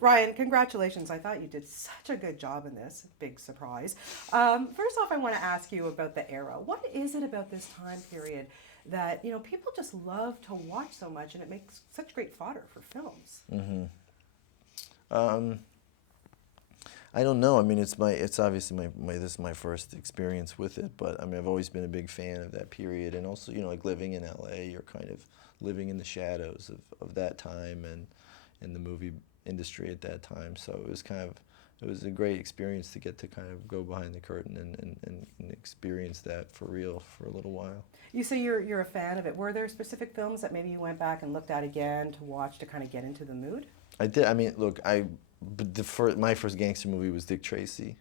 Ryan, congratulations. I thought you did such a good job in this. Big surprise. First off, I want to ask you about the era. What is it about this time period that, people just love to watch so much and it makes such great fodder for films? Um, I don't know. I mean, it's obviously this is my first experience with it, but I mean, I've always been a big fan of that period, and also, like living in LA, you're kind of living in the shadows of that time and in the movie industry at that time. So it was a great experience to get to kind of go behind the curtain and experience that for real for a little while. You say you're a fan of it. Were there specific films that maybe you went back and looked at again to watch to kind of get into the mood? I did. I mean, look, my first gangster movie was Dick Tracy,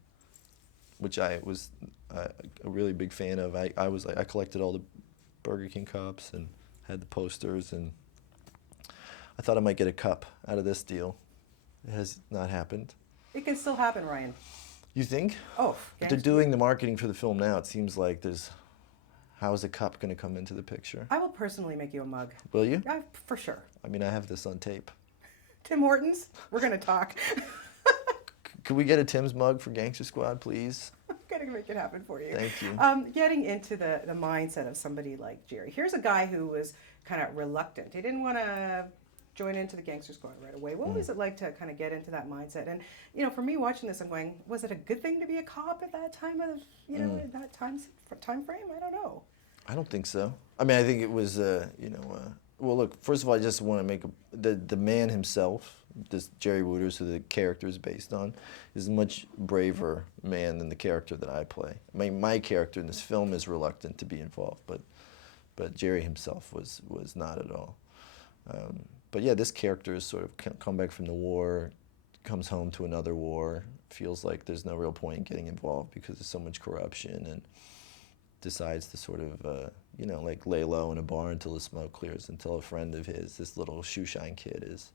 which I was a really big fan of. I collected all the Burger King cups and had the posters, and I thought I might get a cup out of this deal. It has not happened. It can still happen, Ryan. You think? Oh, But they're doing the marketing for the film now. It seems like how is a cup going to come into the picture? I will personally make you a mug. Will you? For sure. I mean, I have this on tape. Tim Hortons, we're going to talk. Could we get a Tim's mug for Gangster Squad, please? I'm going to make it happen for you. Thank you. Getting into the mindset of somebody like Jerry. Here's a guy who was kind of reluctant. He didn't want to join into the Gangster Squad right away. What was it like to kind of get into that mindset? And, for me watching this, I'm going, was it a good thing to be a cop at that time of, in that time frame? I don't know. I don't think so. I mean, I think it was, well, look, first of all, I just want to make the man himself, this Jerry Wooters, who the character is based on, is a much braver man than the character that I play. I mean, my character in this film is reluctant to be involved, but Jerry himself was not at all. But yeah, this character has sort of come back from the war, comes home to another war, feels like there's no real point in getting involved because there's so much corruption, and decides to sort of, like lay low in a bar until the smoke clears, until a friend of his, this little shoeshine kid, is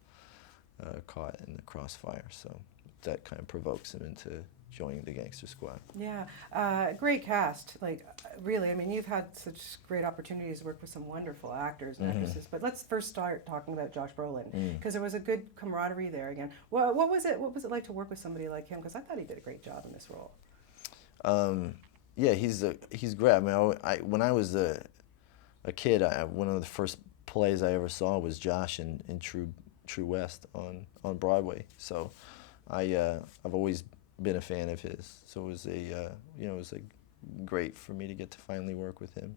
caught in the crossfire. So that kind of provokes him into joining the Gangster Squad. Yeah, great cast. Like, really, I mean, you've had such great opportunities to work with some wonderful actors and actresses. But let's first start talking about Josh Brolin, because there was a good camaraderie there again. What was it like to work with somebody like him? Because I thought he did a great job in this role. Yeah, he's great. I mean, when I was a kid, one of the first plays I ever saw was Josh in True West on Broadway. So I've always been a fan of his. So it was it was great for me to get to finally work with him.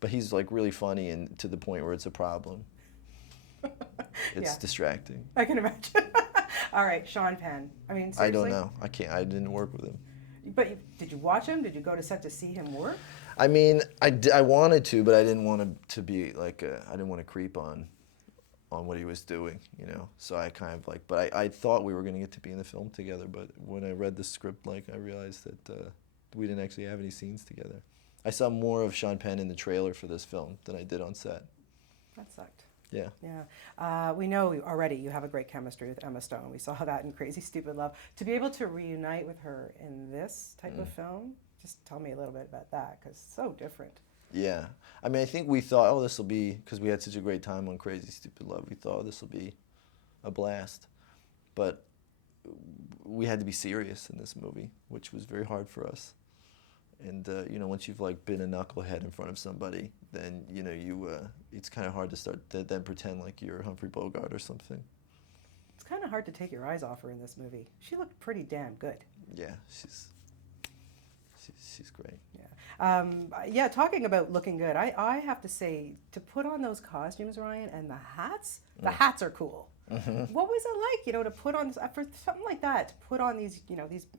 But he's like really funny, and to the point where it's a problem. It's distracting. I can imagine. All right, Sean Penn. I mean, seriously? I don't know. I didn't work with him. But did you watch him? Did you go to set to see him work? I mean, I wanted to, but I didn't want to be like I didn't want to creep on what he was doing, So I kind of but I thought we were going to get to be in the film together. But when I read the script, I realized that we didn't actually have any scenes together. I saw more of Sean Penn in the trailer for this film than I did on set. That sucked. Yeah. Yeah. We know already you have a great chemistry with Emma Stone. We saw that in Crazy Stupid Love. To be able to reunite with her in this type of film, just tell me a little bit about that, because it's so different. Yeah. I mean, I think we thought, this will be, because we had such a great time on Crazy Stupid Love, we thought this will be a blast. But we had to be serious in this movie, which was very hard for us. And once you've been a knucklehead in front of somebody, then it's kind of hard to start to then pretend like you're Humphrey Bogart or something. It's kind of hard to take your eyes off her in this movie. She looked pretty damn good. Yeah, she's great. Yeah. Talking about looking good, I have to say, to put on those costumes, Ryan, and the hats are cool. Mm-hmm. What was it like, to put on for something like that, to put on these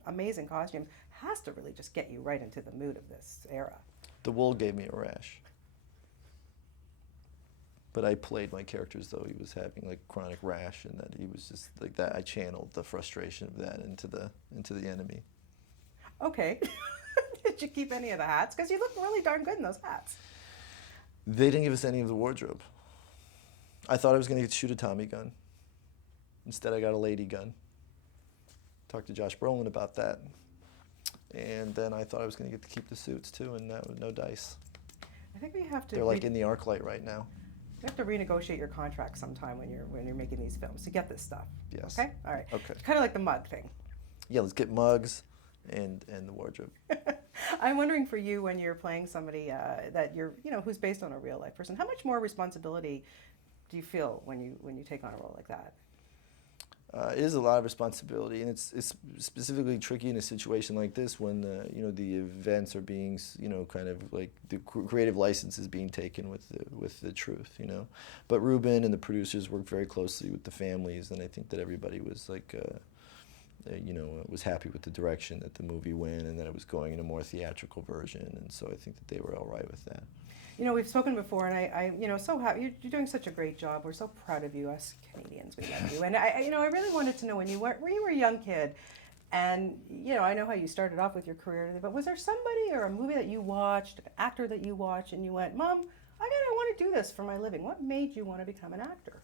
amazing costumes, has to really just get you right into the mood of this era. The wool gave me a rash. But I played my character as though he was having chronic rash, and that he was just like that. I channeled the frustration of that into the enemy. Okay. Did you keep any of the hats? Because you look really darn good in those hats. They didn't give us any of the wardrobe. I thought I was going to shoot a Tommy gun. Instead, I got a lady gun. Talked to Josh Brolin about that. And then I thought I was going to get to keep the suits too, and no dice. I think we have to. They're in the ArcLight right now. You have to renegotiate your contract sometime when you're making these films to get this stuff. Yes. Okay. All right. Okay. Kind of like the mug thing. Yeah, let's get mugs and the wardrobe. I'm wondering for you when you're playing somebody that you're who's based on a real life person, how much more responsibility do you feel when you take on a role like that? It is a lot of responsibility, and it's specifically tricky in a situation like this when the events are being kind of like the creative license is being taken with the truth, But Ruben and the producers worked very closely with the families, and I think that everybody was like was happy with the direction that the movie went, and that it was going in a more theatrical version, and so I think that they were all right with that. We've spoken before, and I so happy. You're doing such a great job. We're so proud of you, us Canadians. We love you. And I really wanted to know when you were a young kid, and I know how you started off with your career, but was there somebody or a movie that you watched, an actor that you watched, and you went, Mom, I want to do this for my living? What made you want to become an actor?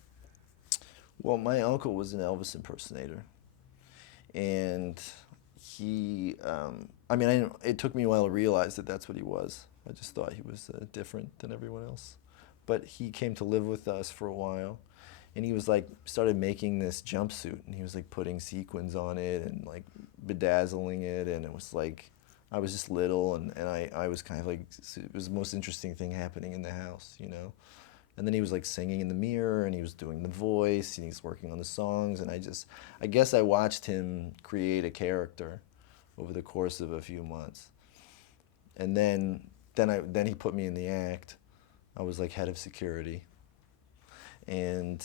Well, my uncle was an Elvis impersonator, and he, it took me a while to realize that that's what he was. I just thought he was different than everyone else. But he came to live with us for a while, and he was like, started making this jumpsuit, and he was like putting sequins on it and like bedazzling it, and it was like, I was just little, and I was kind of like, it was the most interesting thing happening in the house, And then he was like singing in the mirror, and he was doing the voice, and he was working on the songs, and I guess I watched him create a character over the course of a few months. And then he put me in the act. I was like head of security, and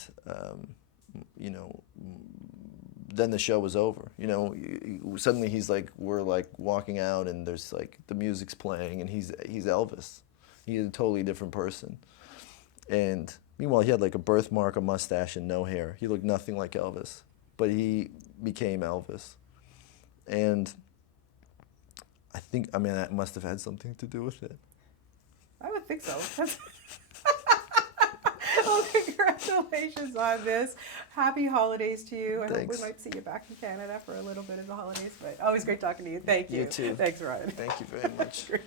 then the show was over. Suddenly he's like, we're like walking out, and there's like the music's playing, and he's Elvis. He's a totally different person. And meanwhile, he had like a birthmark, a mustache, and no hair. He looked nothing like Elvis, but he became Elvis, and I think, that must have had something to do with it. I would think so. Well, congratulations on this. Happy holidays to you. I hope we might see you back in Canada for a little bit of the holidays, but always great talking to you. Thank you. You too. Thanks, Ryan. Thank you very much. Great.